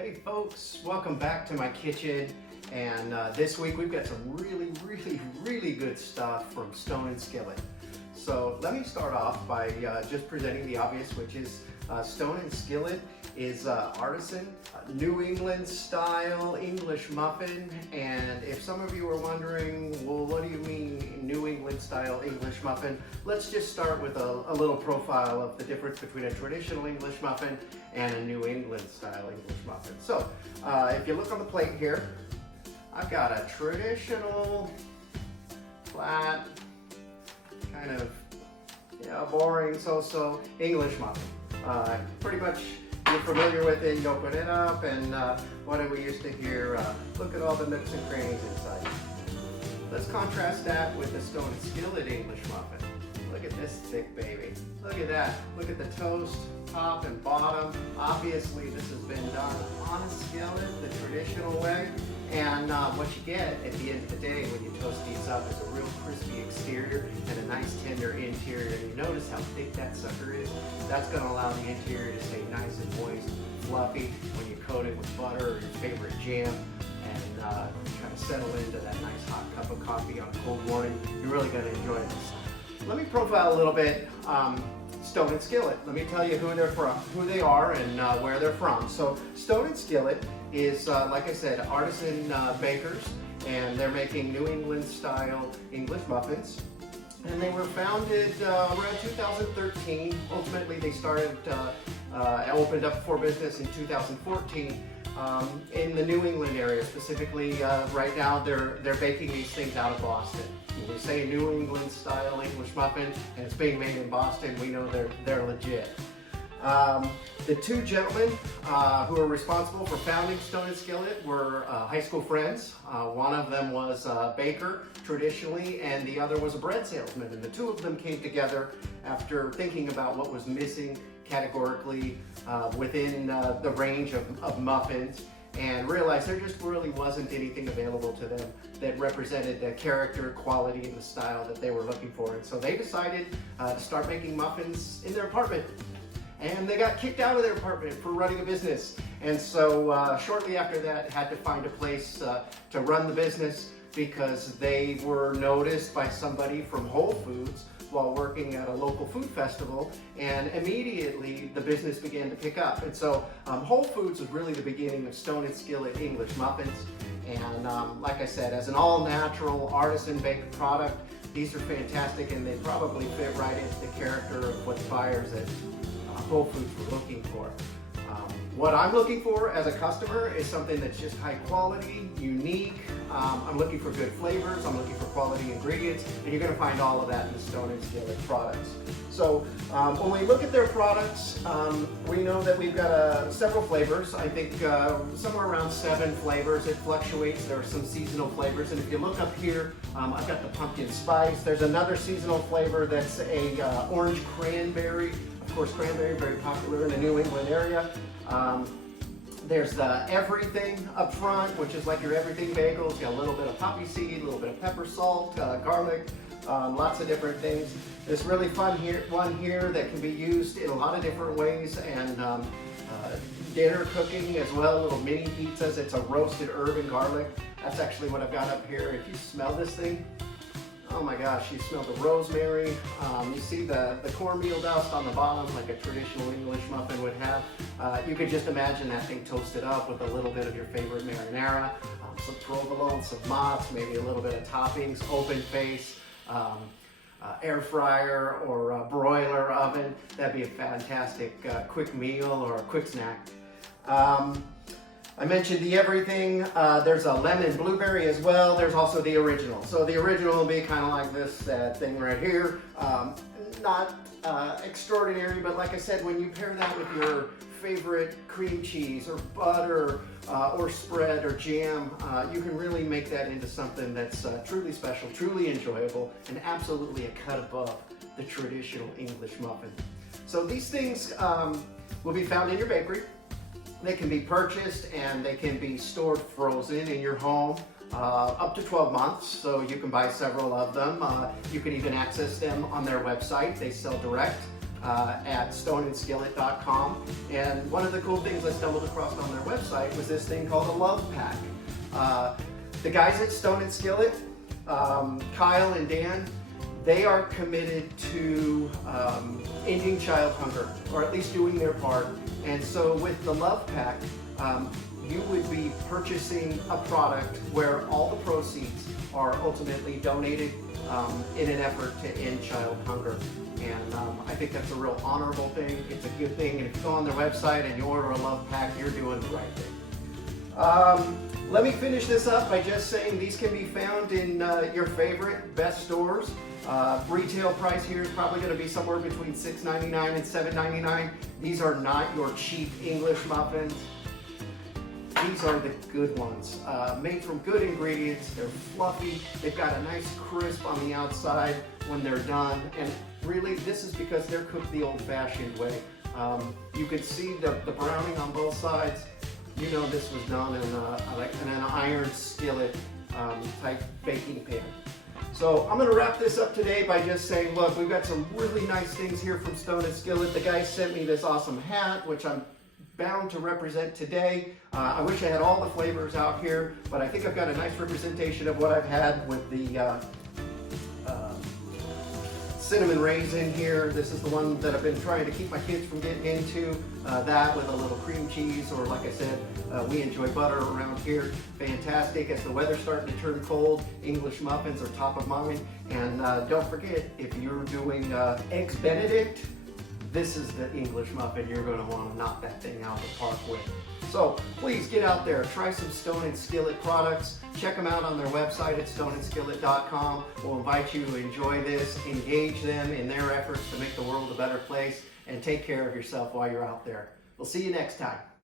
Hey folks, welcome back to my kitchen, and this week we've got some really good stuff from Stone & Skillet. So let me start off by just presenting the obvious, which is Stone & Skillet is artisan, New England style English muffin. And if some of you are wondering, well, what do you mean New England style English muffin? Let's just start with a little profile of the difference between a traditional English muffin and a New England style English muffin. So if you look on the plate here, I've got a traditional flat kind of boring so English muffin. Pretty much you're familiar with it. You open it up and what do we used to hear? Look at all the nooks and crannies inside. Let's contrast that with the Stone & Skillet English muffin. Look at this thick baby. Look at that. Look at the toast, top and bottom. Obviously this has been done on a skillet, the traditional way. And what you get at the end of the day when you toast these up is a real crispy exterior and a nice tender interior. And you notice how thick that sucker is? That's going to allow the interior to stay nice and moist, fluffy when you coat it with butter or your favorite jam and kind of settle into that nice hot cup of coffee on a cold morning. You're really going to enjoy this. Let me profile a little bit Stone & Skillet. Let me tell you who they're from, who they are, and where they're from. So Stone & Skillet is, like I said, artisan bakers, and they're making New England style English muffins. And they were founded around 2013. Ultimately, they started, opened up for business in 2014 in the New England area. Specifically, right now they're baking these things out of Boston. When we say New England style English muffin and it's being made in Boston, we know they're legit. The two gentlemen who are responsible for founding Stone & Skillet were high school friends. One of them was a baker traditionally, and the other was a bread salesman. And the two of them came together after thinking about what was missing categorically within the range of muffins, and realized there just really wasn't anything available to them that represented the character, quality, and the style that they were looking for. And so they decided to start making muffins in their apartment. And they got kicked out of their apartment for running a business. And so shortly after that, had to find a place to run the business because they were noticed by somebody from Whole Foods while working at a local food festival, and immediately the business began to pick up. And so Whole Foods was really the beginning of Stone & Skillet English muffins. And like I said, as an all-natural artisan baked product, these are fantastic, and they probably fit right into the character of what buyers at Whole Foods were looking for. What I'm looking for as a customer is something that's just high quality, unique. I'm looking for good flavors, I'm looking for quality ingredients, and you're going to find all of that in the Stone & Skillet products. So when we look at their products, we know that we've got several flavors. I think somewhere around 7 flavors. It fluctuates. There are some seasonal flavors, and if you look up here, I've got the pumpkin spice. There's another seasonal flavor that's a orange cranberry. Of course, cranberry, very popular in the New England area. There's the everything up front, which is like your everything bagels. You got a little bit of poppy seed, a little bit of pepper, salt, garlic, lots of different things. This really fun one here that can be used in a lot of different ways, and dinner cooking as well, little mini pizzas. It's a roasted herb and garlic. That's actually what I've got up here. If you smell this thing, oh my gosh, you smell the rosemary. You see the cornmeal dust on the bottom like a traditional English muffin would have. You could just imagine that thing toasted up with a little bit of your favorite marinara, some provolone, some mozz, maybe a little bit of toppings, open face, air fryer or broiler oven. That'd be a fantastic quick meal or a quick snack. I mentioned the everything. There's a lemon blueberry as well. There's also the original. So the original will be kind of like this thing right here. Not extraordinary, but like I said, when you pair that with your favorite cream cheese or butter or spread or jam, you can really make that into something that's truly special, truly enjoyable, and absolutely a cut above the traditional English muffin. So these things will be found in your bakery. They can be purchased and they can be stored frozen in your home up to 12 months, so you can buy several of them. You can even access them on their website. They sell direct at stoneandskillet.com. And one of the cool things I stumbled across on their website was this thing called a love pack. The guys at Stone and Skillet, Kyle and Dan, they are committed to ending child hunger, or at least doing their part. And so with the love pack, you would be purchasing a product where all the proceeds are ultimately donated in an effort to end child hunger. And I think that's a real honorable thing. It's a good thing. And if you go on their website and you order a love pack, you're doing the right thing. Let me finish this up by just saying these can be found in your favorite best stores. Retail price here is probably going to be somewhere between $6.99 and $7.99. These are not your cheap English muffins. These are the good ones, made from good ingredients. They're fluffy. They've got a nice crisp on the outside when they're done. And really, this is because they're cooked the old-fashioned way. You could see the browning on both sides. You know this was done in an iron skillet type baking pan. So I'm going to wrap this up today by just saying, look, we've got some really nice things here from Stone and Skillet. The guy sent me this awesome hat, which I'm bound to represent today. I wish I had all the flavors out here, but I think I've got a nice representation of what I've had with the cinnamon raisin here. This is the one that I've been trying to keep my kids from getting into. That with a little cream cheese, or like I said, we enjoy butter around here. Fantastic. As the weather's starting to turn cold, English muffins are top of mind. And don't forget, if you're doing Eggs Benedict, this is the English muffin you're going to want to knock that thing out of the park with. So please get out there, try some Stone and Skillet products. Check them out on their website at stoneandskillet.com. We'll invite you to enjoy this, engage them in their efforts to make the world a better place, and take care of yourself while you're out there. We'll see you next time.